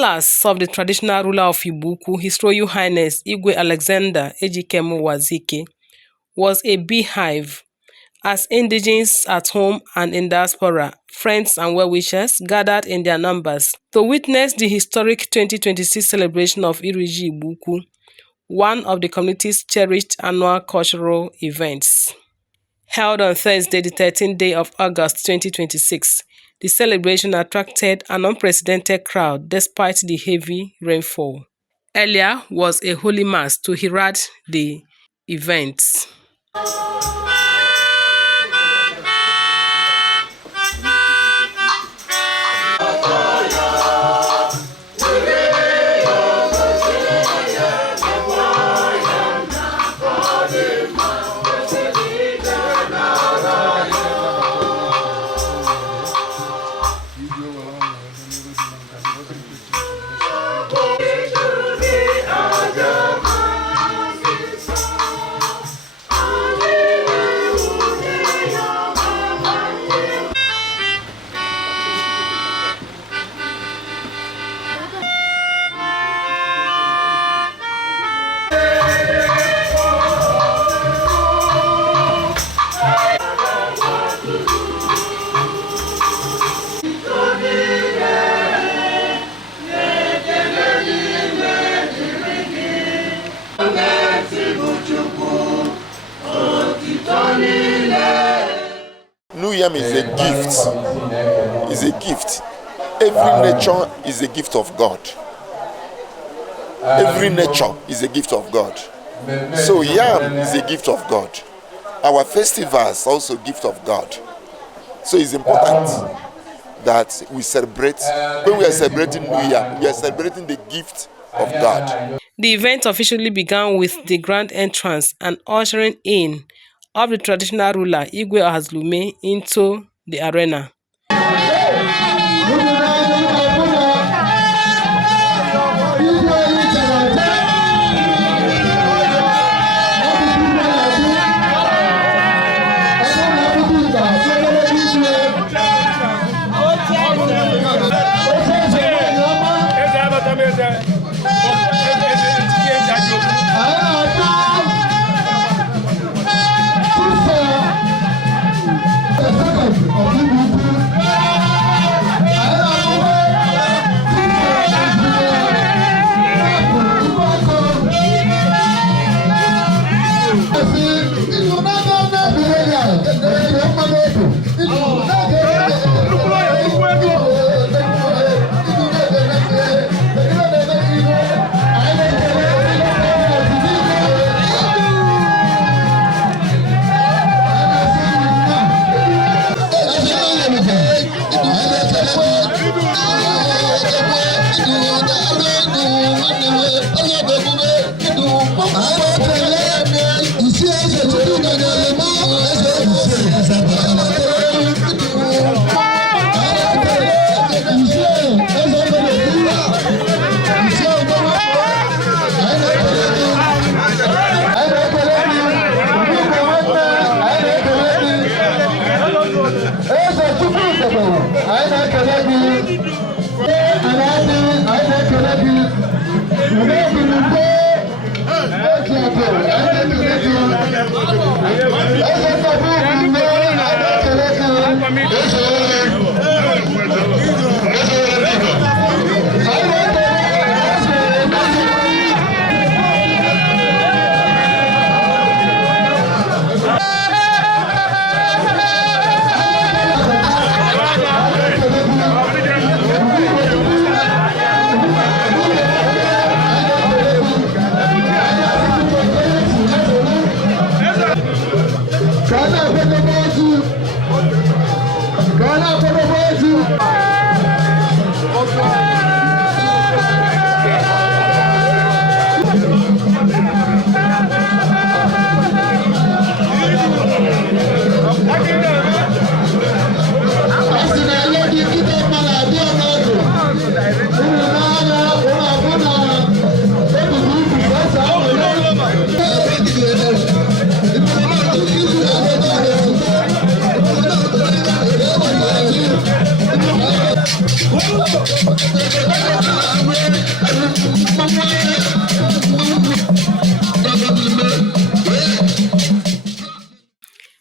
palace of the traditional ruler of Igboukwu, His Royal Highness Igwe Alexander Ejikemu Wazike, was a beehive as indigenes at home and in diaspora, friends and well-wishers gathered in their numbers to witness the historic 2026 celebration of Iriji Igboukwu, one of the community's cherished annual cultural events. Held on Thursday, the 13th day of August 2026, the celebration attracted an unprecedented crowd despite the heavy rainfall. Earlier was a holy mass to herald the event. New Yam is a gift. Is a gift. Every nature is a gift of God. Every nature is a gift of God. So yam is a gift of God. Our festivals are also a gift of God. So it's important that we celebrate. When we are celebrating New Yam, we are celebrating the gift of God. The event officially began with the grand entrance and ushering in of the traditional ruler Igwe Ohazlume into the arena.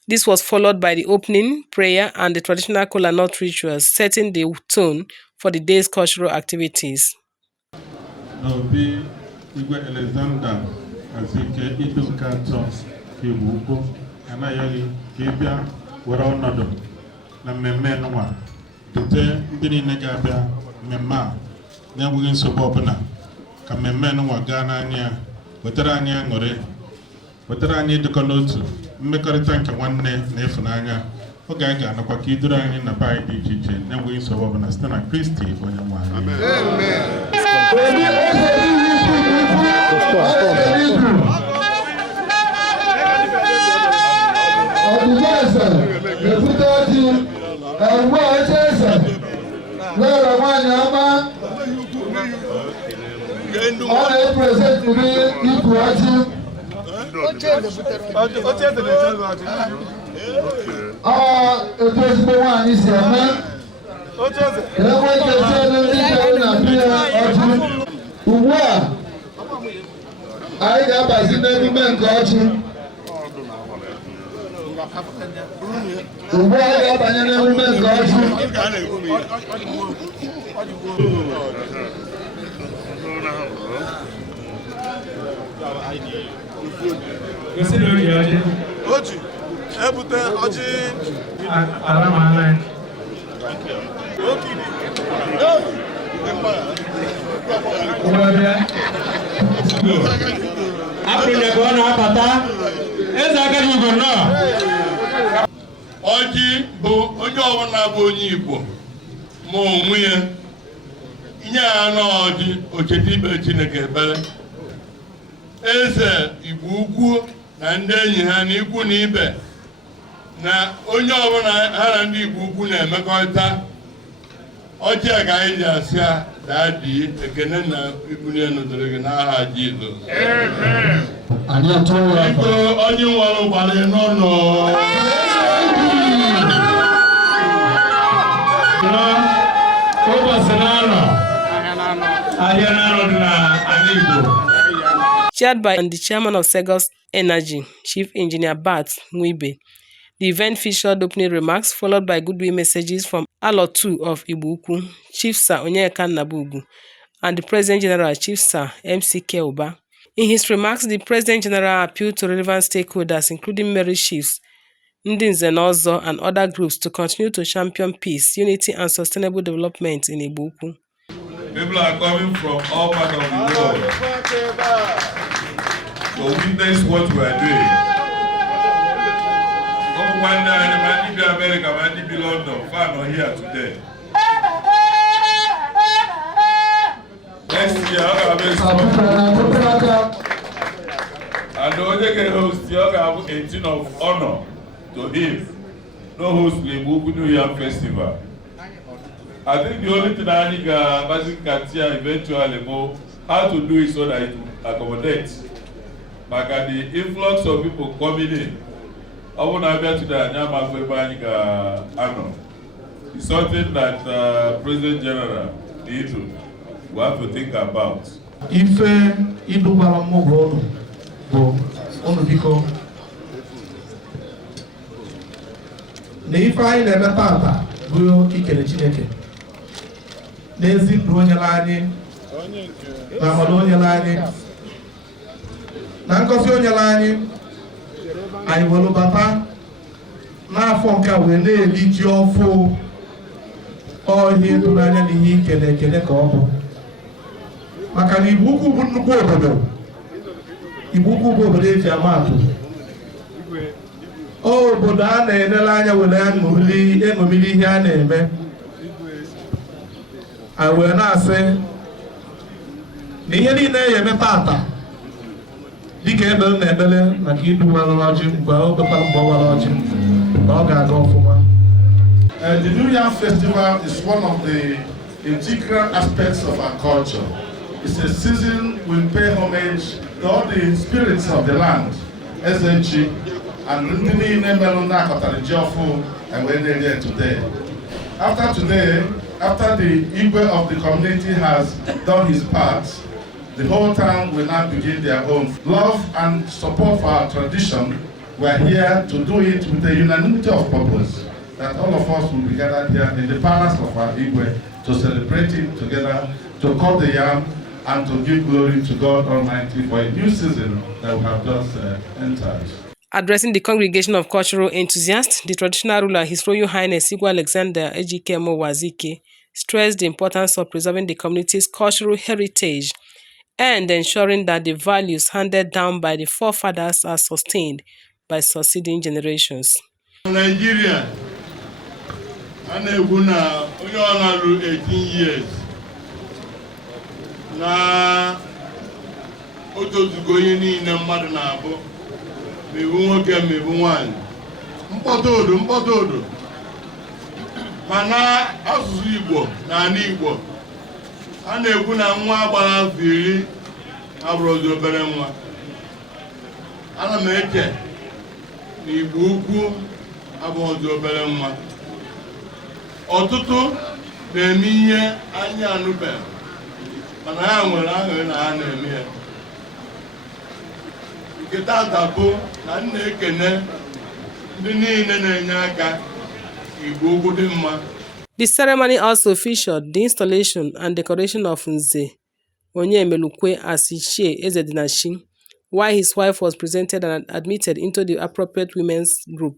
This was followed by the opening, prayer, and the traditional kola nut rituals, setting the tone for the day's cultural activities. N'obi Igwe Alexander Azike Idunka atọ Igboukwu anaghị ka ị bịa were ọnọdụ na mmemme nwa dute ndị niile ga-abịa mmemme a na-enweghị nsogbu ọbụla ka mmemme nwa gaa n'anya wetara anyị aṅụrị wetara anyị ịdịkọ n'otu mmekọrịta nke nwanne na ịfụnanya oge anyị ga-anọkwa ka iduru anyị na be anyị dị iche iche na-enweghị nsogbu ọbụla site na Kristi onye nwe anyị. I got by the name of God. The world of an enemy God. Ọjị bụ onye ọbụla bụ onye Igbo ma onwe ya nye ya n'ọjị ochete ikpe Chineke ekpere. Eze Igboukwu na ndị enyi ha na ikwu na ibe na onye ọbụla ha na ndị Igboukwu na-emekọrịta ọjị a ka anyị ji asị ya daadị ekene na ibuli enu dịrị gị n'aha Jizọs. Biko onye nwere ụgbara n'ọnụ Chaired by the chairman of Segos Energy, Chief Engineer Bart Nwibe. The event featured opening remarks followed by goodwill messages from Alotu of Igboukwu, Chief Sir Onyeka Nnabugu, and the President General, Chief Sir MCK Uba. In his remarks, the President General appealed to relevant stakeholders, including Mary Chiefs, Ndị Nze na Ọzọ, and other groups to continue to champion peace, unity, and sustainable development in Igboukwu. People are coming from all parts of the world to witness what we are doing. One day, the man in America, man in London, far not here today. Next year, I'll have and the only can host, you have 18 of honor to him. No host Igboukwu New Yam Festval. I think the only thing I think Katia eventually know how to do it so that it will accommodate. But the influx of people coming in, I want to be to the Anyama Febanyika Ano. It's something that President General Idu will have to think about. If Idu Balamogo go on biko na ife anyị na-eme tata bụ ikele Chineke n'ezi ndụ onye anyị na amara onye anyị na ngọzi onye anyị were bata n'afọ nke wee na-eli ji ọfụ ọhịa ịtụnanya na ihe ikele ekele ka ọ bụ maka na Igboukwu bụ nnukwu obodo. Igboukwu bụ obodo eji ama atụ. Obodo a na-enele anya were eṅomili ihe a na-eme. A wee na-asị na ihe niile ya eme tata dịka ebe na-ekpele maka iduwara ọjị mgbe o bekwara mgbe ọ wara ọjị na ọ ga-aga ọfụma. The New Yam Festival is one of the integral aspects of our culture. It's a season we pay homage to all the spirits of the land, SNG, and Ndini Nemeluna Kotarijiofu, and we're there today. After today, after the Igwe of the community has done his part, the whole town will now begin their own. Love and support for our tradition we're here to do it with a unanimity of purpose, that all of us will be gathered here in the palace of our Igwe to celebrate it together, to cut the yam, and to give glory to God Almighty for a new season that we have just entered. Addressing the congregation of cultural enthusiasts, the traditional ruler, His Royal Highness Igwe Alexander Ejikeme Wazike, stressed the importance of preserving the community's cultural heritage and ensuring that the values handed down by the forefathers are sustained by succeeding generations. Nigeria, onye 18 years, na otozugo ihe niile mmadụ na-abụ mebu nwoke mebu nwanyị mkpọtụodo mana asụsụ Igbo na ana Igbo a na-ekwu na nwa agbara afọ 10 abụrụzi obere nwa. Ana m eche na Igboukwu abụghịzi obere nwa. Ọtụtụ na-eme ihe anyị anụbeghị mana ha nwere aṅụrị na ha na-eme ya. Nke tata bụ na nna ekene ndị niile na-enye aka Igboukwu dị mma. The ceremony also featured the installation and decoration of Nze Onyemelukwe as Ichie Ezedinachi, while his wife was presented and admitted into the appropriate women's group.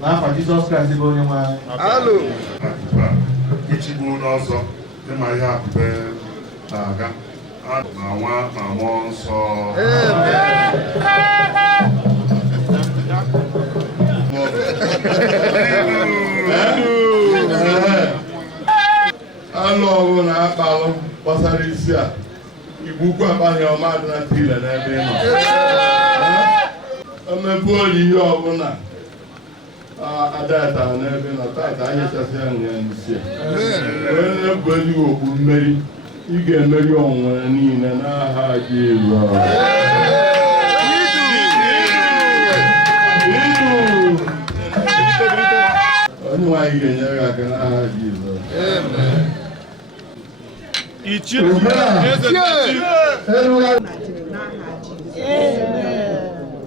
N'afọ Jizọs Kraịst bụ onye nwe anyị. Alo. Ichigbu n'ọzọ ịma ihe akụbe na-aga na nwa na mmụọ nsọ. Anụ ọgụ na akpalụ gbasara isi a Igboukwu akpaghị ọma dị na tile n'ebe ị nọ. Emepe ihe ọbụla adata n'ebe nọ tata anyechasị ya nwe n'isi a. Wee na-ebu ezigbo okpu mmeri, ị ga-emeri ọnwụnwa niile n'aha Jizọs. Onye nwe anyị ga-enyere aka n'aha Jizọs.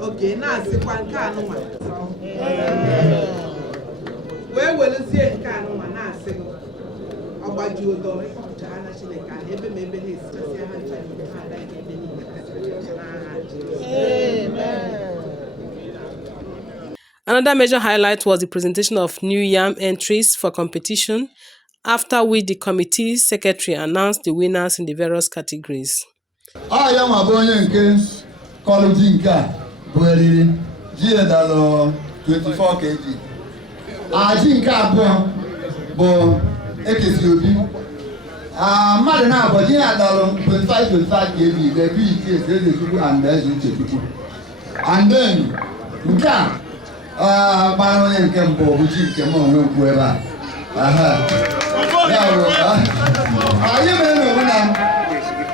Okay, na-asịkwa nke anụnwa wee weluzie nke anụnwa na-asị ọgbaji ụdọ ịkpọpụta ha na Chineke ahụ ebe ma ebe ha esichasịa ha ncha ebe ha adaghị ebe niile n'aha Jizọs. Another major highlight was the presentation of new yam entries for competition, after which the committee secretary announced the winners in the various categories. Ya ma bụ onye nke kọleji nke a bụ eriri ji edalụ 24 kg. Ji nke abụọ bụ ekesi obi. Mmadụ na-abụ ji adalụ 25 kg ebe ike eze Chukwu and eze uche Chukwu. And then nke a gbara onye nke mbụ bụ ji nke m onwe nkwu ebe a. Anyị mere n'onwe na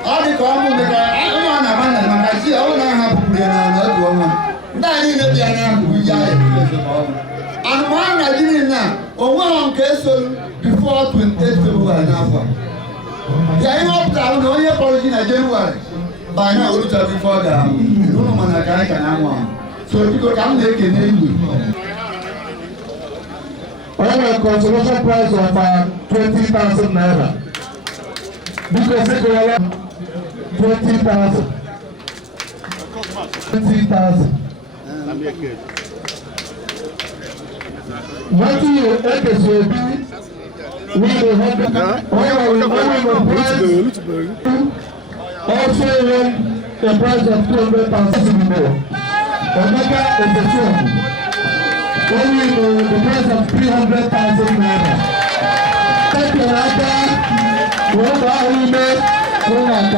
ọ dị ka ọmụ meka ụmụ a na-agba na maka ji ọ na-aha bụpụrụ ya na otu ọnwa. Ndị anyị niile bịa na-ahụ ji ahụ efu ka ọnwa. Anụmanụ Naijiria na onwe ha nke esolu before 28 February n'afọ. Ya ihe ọ pụtara na onye kpọrọ ji na Jenụwarị banya orucha before ga-ahụ. Ụnụ mana ka anyị ka na-amụ ahụ. So biko ka m na-ekene enyi. I have a consolation prize of 20,000 naira. Because they go 20,000. 20,000. What do you expect will be? We will have also won the prize of 200,000 more. Omega is the two. Only the price of 300,000 naira. Thank you,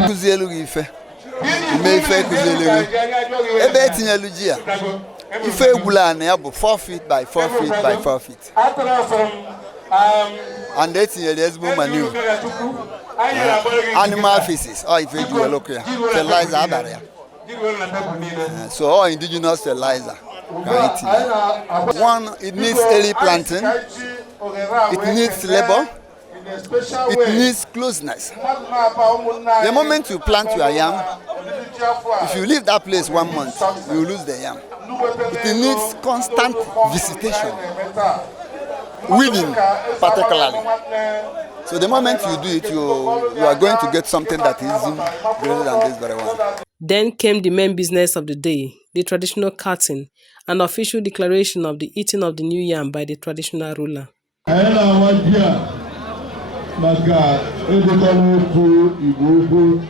Kuzielu ife. Ime ife kuzielu. Ebe etinyelu ji a. Ife egwula na ya bụ 4 feet by 4 feet by 4 feet. And etinyelu ezigbo manure. Animal feces. Ife egwuelu ya. Fertilizer adara ya. So all indigenous fertilizer can eat it. One, it needs early planting, it needs labor, it needs closeness. The moment you plant your yam, if you leave that place 1 month, you lose the yam. It needs constant visitation, weeding particularly. So the moment you do it, you are going to get something that is greater than this very one. Then came the main business of the day, the traditional cutting, an official declaration of the eating of the new yam by the traditional ruler. Maka edekọrọ Igboukwu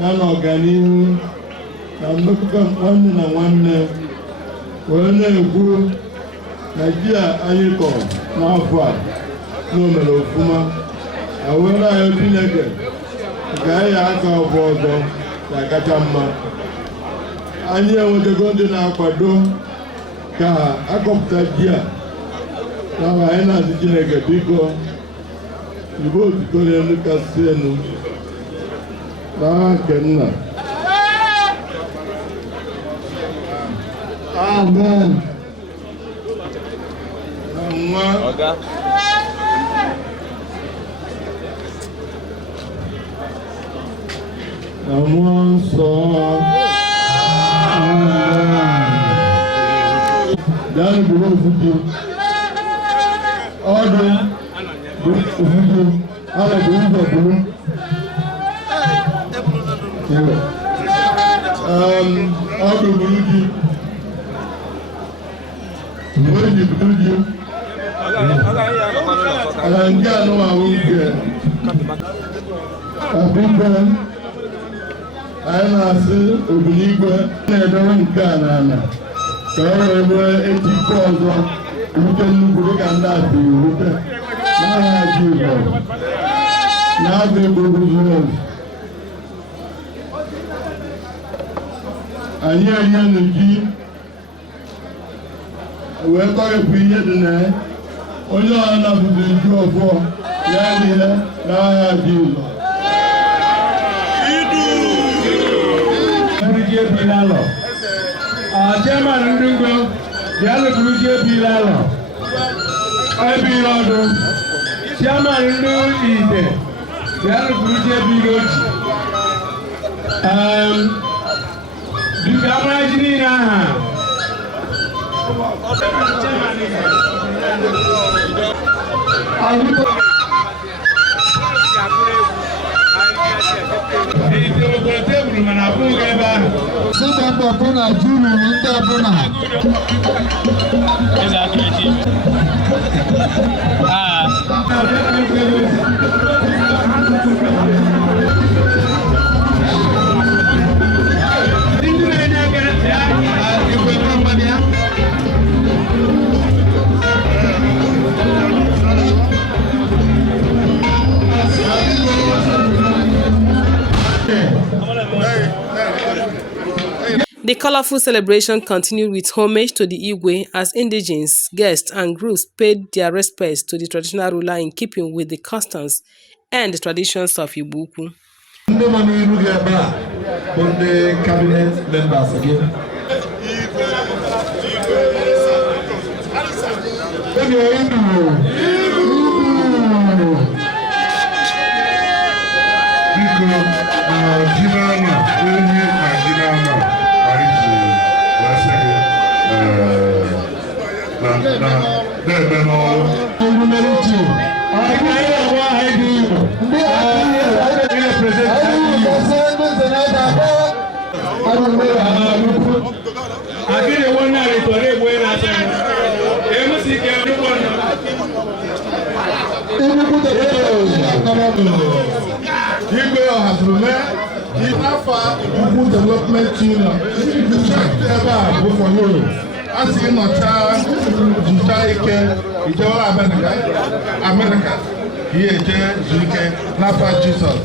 na n'ọganihu na mmekọta nwanne na nwanne wee na-ekwu na ji a anyị kọrọ n'afọ a n'omere ofuma awere anyị Chineke nke anyị aka ọbụ ọzọ ga-akacha mma. Anyị enwetago ndị na-akwado ka akọpụta ji a na anyị na-asị Chineke biko Igbo tutorial Lucasenu na Kenna. Amen. Okay. Someone saw. Dan below you. Order. The colorful celebration continued with homage to the Igwe as indigenes, guests, and groups paid their respects to the traditional ruler in keeping with the customs and the traditions of Igboukwu. The cabinet members again. Igboukwu development union. As you know, America, here, Nafa Jesus.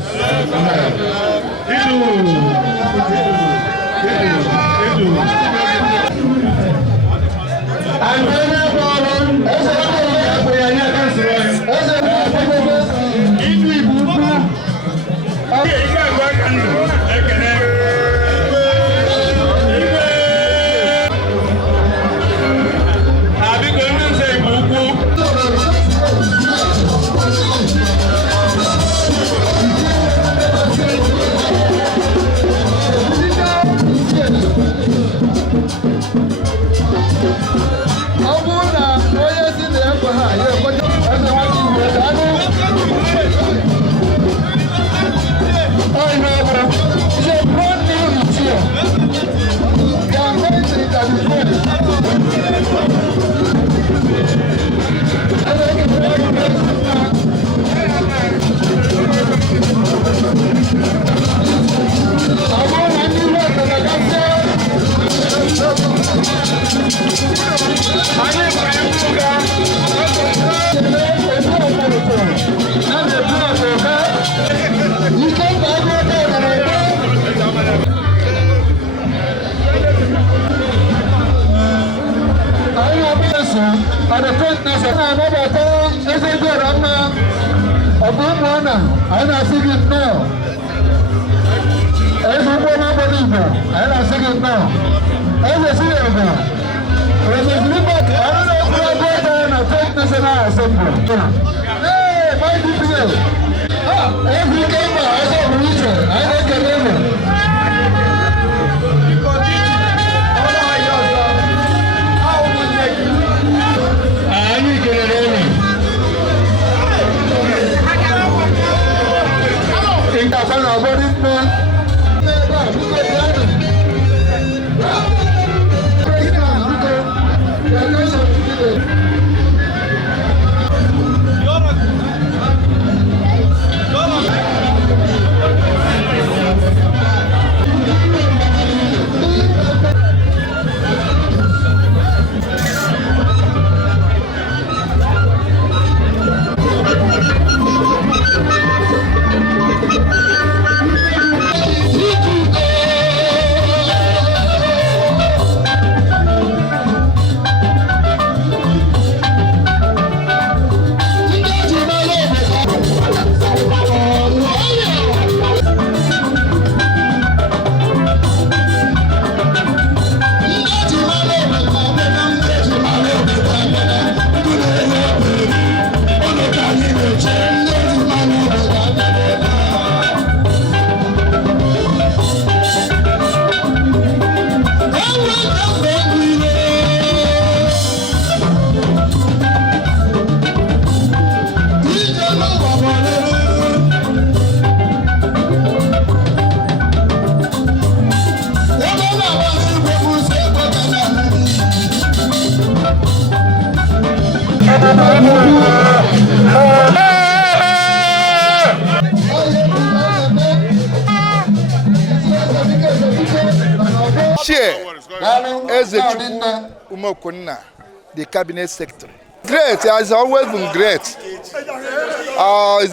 The cabinet secretary. Great, it has always been great. It's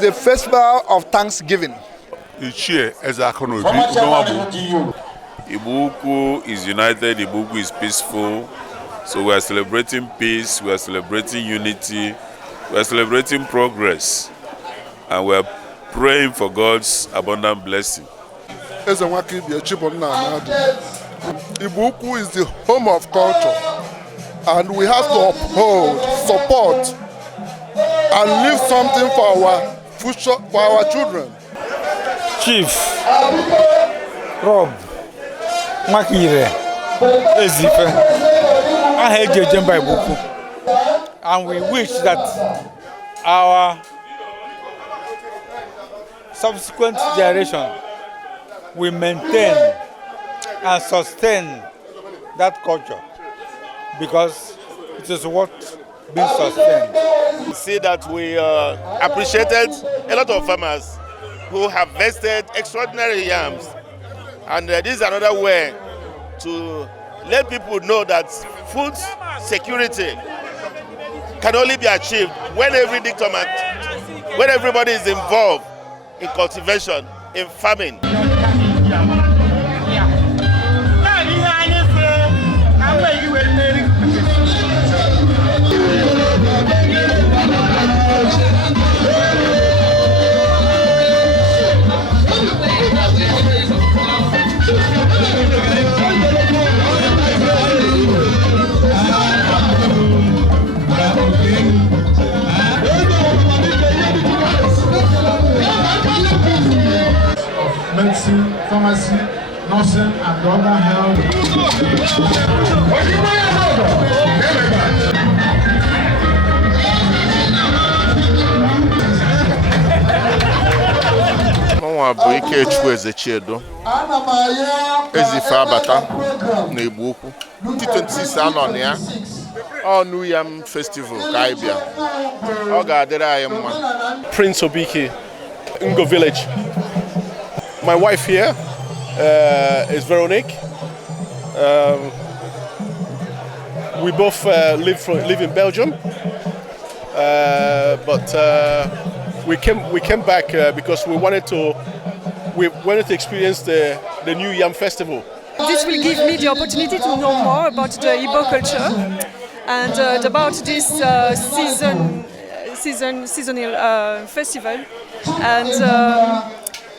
a festival of Thanksgiving. Igboukwu is united, Igboukwu is peaceful. So we are celebrating peace, we are celebrating unity, we are celebrating progress. And we are praying for God's abundant blessing. Igboukwu is the home of culture, and we have to uphold, support, and leave something for our future, for our children. Chief Rob Makire Ezife Aheje Jemba Igboukwu, and we wish that our subsequent generation will maintain and sustain that culture, because it is what being sustained. See that we appreciated a lot of farmers who have harvested extraordinary yams, and this is another way to let people know that food security can only be achieved when when everybody is involved in cultivation, in farming. Medicine, pharmacy, nursing, and other health. Ike Chukwu Ezechiedo Ezife abata na Igboukwu 2026 anọ na ya New Yam Festival ka anyị bịa ọ ga-adịrị anyị mma. Prince Obike, Ngo Village. My wife here is Veronique. We both live in Belgium, but we came back because we wanted to experience the New Yam Festival. This will give me the opportunity to know more about the Igbo culture and about this seasonal festival. And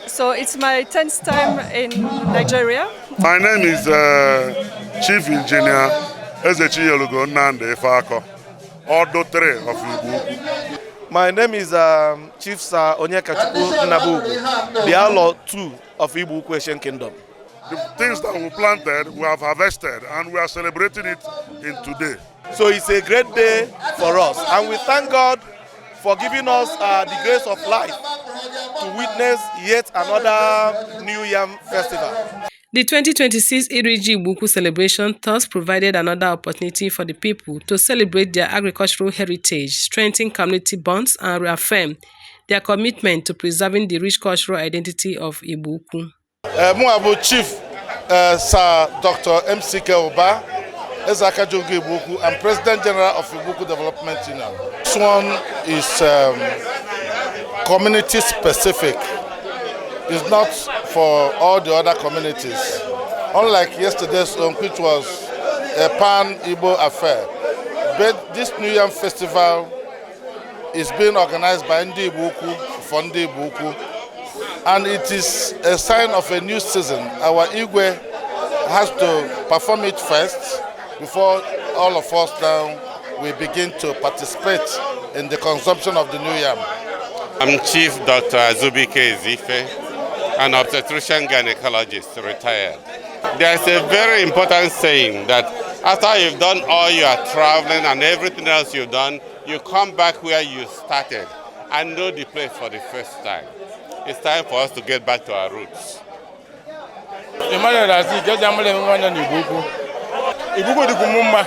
so it's my 10th time in Nigeria. My name is Chief Engineer Ezechiyelugo Nnamdi Ifeako, Ordo 3 of Igboukwu. My name is Chief Sir Onyekachukwu Nnabugu, the Outlaw 2 of Igboukwu Asian Kingdom. The things that we planted, we have harvested, and we are celebrating it in today. So it's a great day for us, and we thank God for giving us the grace of life to witness yet another New Yam Festival. The 2026 Iriji Igboukwu celebration thus provided another opportunity for the people to celebrate their agricultural heritage, strengthen community bonds, and reaffirm their commitment to preserving the rich cultural identity of Igboukwu. Muabu Chief Sir Dr. M.C.K. Oba, Ezakajogo Igboukwu, and President General of Igboukwu Development Union. This one is community specific. It's not for all the other communities. Unlike yesterday's one, which was a pan-Igbo affair. But this New Yam Festival is being organized by Ndi Igboukwu for Ndi Igboukwu. And it is a sign of a new season. Our Igwe has to perform it first before all of us now we begin to participate in the consumption of the New Yam. I'm Chief Dr. Azubike Ezife, an obstetrician gynecologist, retired. There's a very important saying that after you've done all your traveling and everything else you've done, you come back where you started and know the place for the first time. It's time for us to get back to our roots. Emmanuel Aziz, just Emmanuel Igboukwu. Igboukwu dị kumumma.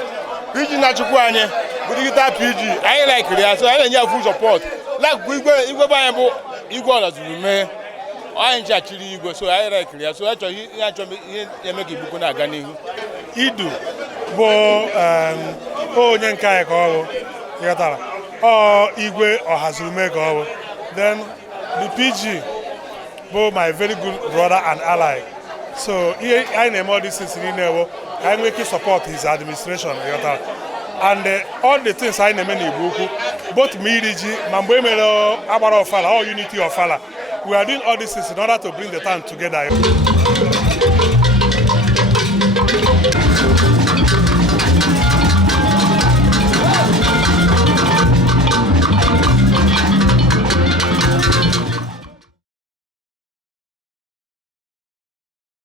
PG na chukwu anyị, bụ digital PG. I like it, so I need full support. Like Igwe ba bụ Igwe ọlọzuru mee. Anyị ncha chiri Igwe, so I like it. So achọ ihe eme ka Igboukwu na-aga n'ihu. Idu bụ onye nke anyị ka ọ bụ. Ịghọtara. Igwe ọhazuru mee ka ọ bụ. Then the PG, both my very good brother and ally. So I name all these things in there. I make support his administration. And all the things I name in Igboukwu, both Miriji, Mambwemelo, Abara Ofala, all unity of Fala. We are doing all these things in order to bring the town together.